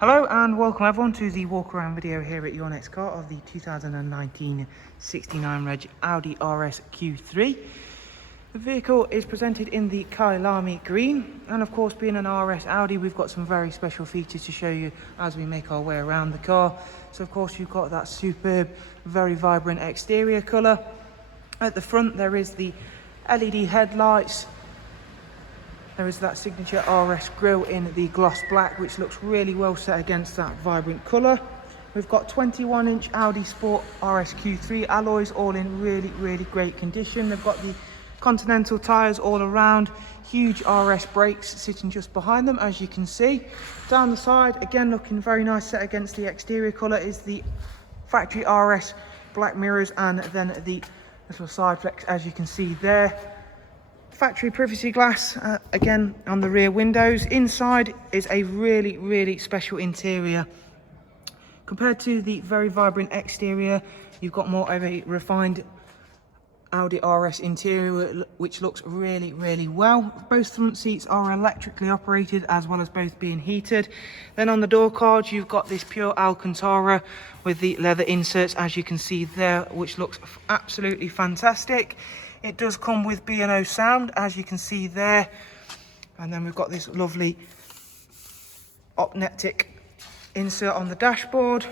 Hello and welcome everyone to the walk around video here at your next car of the 2019 69 Reg Audi RSQ3. The vehicle is presented in the Kyalami green, and of course being an RS Audi we've got some very special features to show you as we make our way around the car. So of course you've got that superb, very vibrant exterior colour. At the front there is the LED headlights. There is that signature RS grille in the gloss black, which looks really well set against that vibrant colour. We've got 21-inch Audi Sport RSQ3 alloys, all in really great condition. They've got the Continental tyres all around, huge RS brakes sitting just behind them, as you can see. Down the side, again looking very nice set against the exterior colour, is the factory RS black mirrors, and then the little side flex, as you can see there. Factory privacy glass again on the rear windows. Inside is a really special interior. Compared to the very vibrant exterior, you've got more of a refined Audi RS interior, which looks really well. Both front seats are electrically operated, as well as both being heated. Then on the door cards you've got this pure Alcantara with the leather inserts, as you can see there, which looks absolutely fantastic. It does come with B&O sound, as you can see there. And then we've got this lovely Opnetic insert on the dashboard.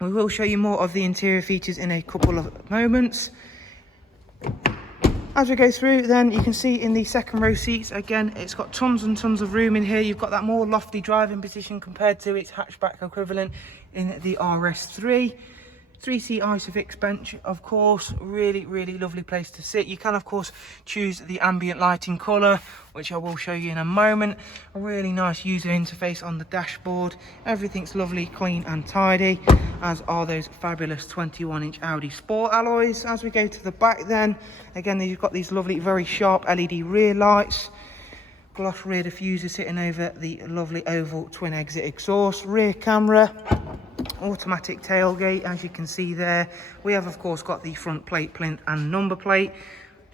We will show you more of the interior features in a couple of moments. As we go through, then you can see in the second row seats, again, it's got tons and tons of room in here. You've got that more lofty driving position compared to its hatchback equivalent in the RS3. 3-seat Isofix bench, of course, really lovely place to sit. You can of course choose the ambient lighting colour, which I will show you in a moment. A really nice user interface on the dashboard. Everything's lovely, clean and tidy, as are those fabulous 21-inch Audi Sport alloys. As we go to the back then, again you've got these lovely, very sharp LED rear lights. Gloss rear diffuser sitting over the lovely oval twin exit exhaust. Rear camera, automatic tailgate, as you can see there. We have of course got the front plate plinth and number plate.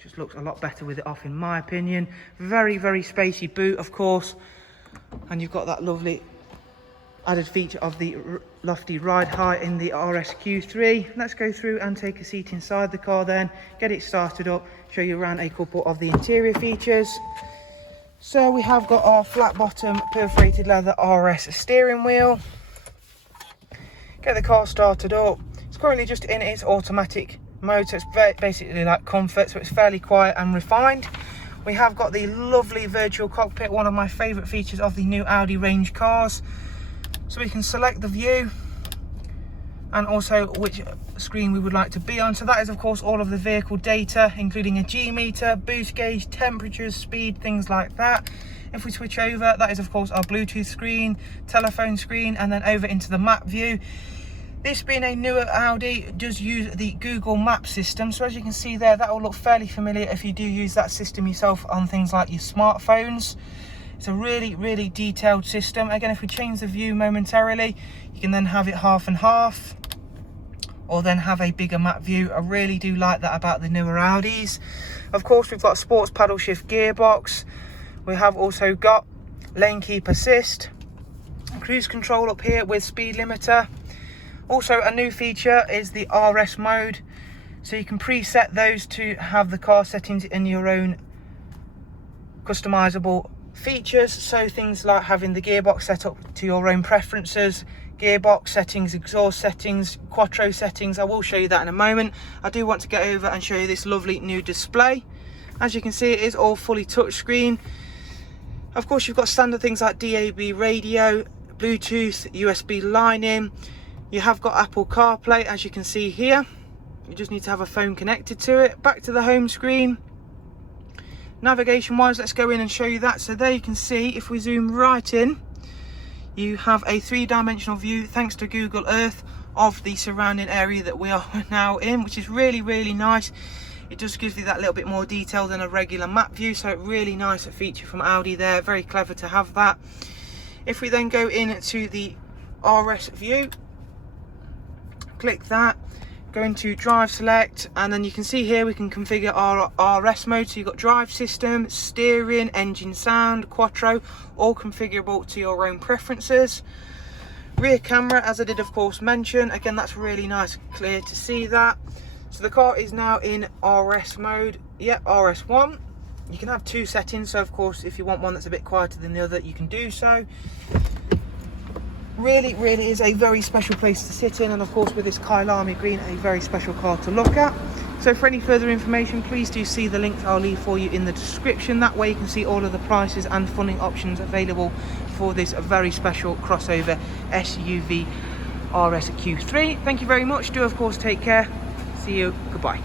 Just looks a lot better with it off, in my opinion. Very spacey boot, of course, and you've got that lovely added feature of the lofty ride height in the RSQ3. Let's go through and take a seat inside the car then, get it started up, show you around a couple of the interior features. So we have got our flat bottom perforated leather RS steering wheel. Get the car started up. It's currently just in its automatic mode, so it's basically like comfort, so it's fairly quiet and refined. We have got the lovely virtual cockpit, one of my favourite features of the new Audi range cars. So we can select the view and also which screen we would like to be on. So that is of course all of the vehicle data, including a G meter, boost gauge, temperatures, speed, things like that. If we switch over, that is of course our Bluetooth screen, telephone screen, and then over into the map view. This being a newer Audi, does use the Google Maps system. So as you can see there, that will look fairly familiar if you do use that system yourself on things like your smartphones. It's a really detailed system. Again, if we change the view momentarily, you can then have it half and half, or then have a bigger map view. I really do like that about the newer Audis. Of course, we've got sports paddle shift gearbox. We have also got lane keep assist, cruise control up here with speed limiter. Also a new feature is the RS mode, so you can preset those to have the car settings in your own customizable features. So things like having the gearbox set up to your own preferences, gearbox settings, exhaust settings, quattro settings. I will show you that in a moment. I do want to get over and show you this lovely new display. As you can see, it is all fully touchscreen. Of course, you've got standard things like DAB radio, Bluetooth, USB line in. You have got Apple CarPlay, as you can see here. You just need to have a phone connected to it. Back to the home screen. Navigation wise, let's go in and show you that. So there you can see, if we zoom right in, you have a 3-dimensional view thanks to Google Earth of the surrounding area that we are now in, which is really nice. It just gives you that little bit more detail than a regular map view, so really nice feature from Audi there. Very clever to have that. If we then go into the RS view, click that, go into drive select, and then you can see here we can configure our RS mode. So you've got drive system, steering, engine sound, quattro, all configurable to your own preferences. Rear camera, as I did of course mention, again that's really nice, clear to see that. So the car is now in RS mode. Yep, RS1. You can have 2 settings, so of course if you want one that's a bit quieter than the other, you can do so. Really is a very special place to sit in, and of course with this Kyalami green, a very special car to look at. So for any further information, please do see the links I'll leave for you in the description. That way you can see all of the prices and funding options available for this very special crossover SUV RSQ3. Thank you very much. Do of course take care. See you. Goodbye.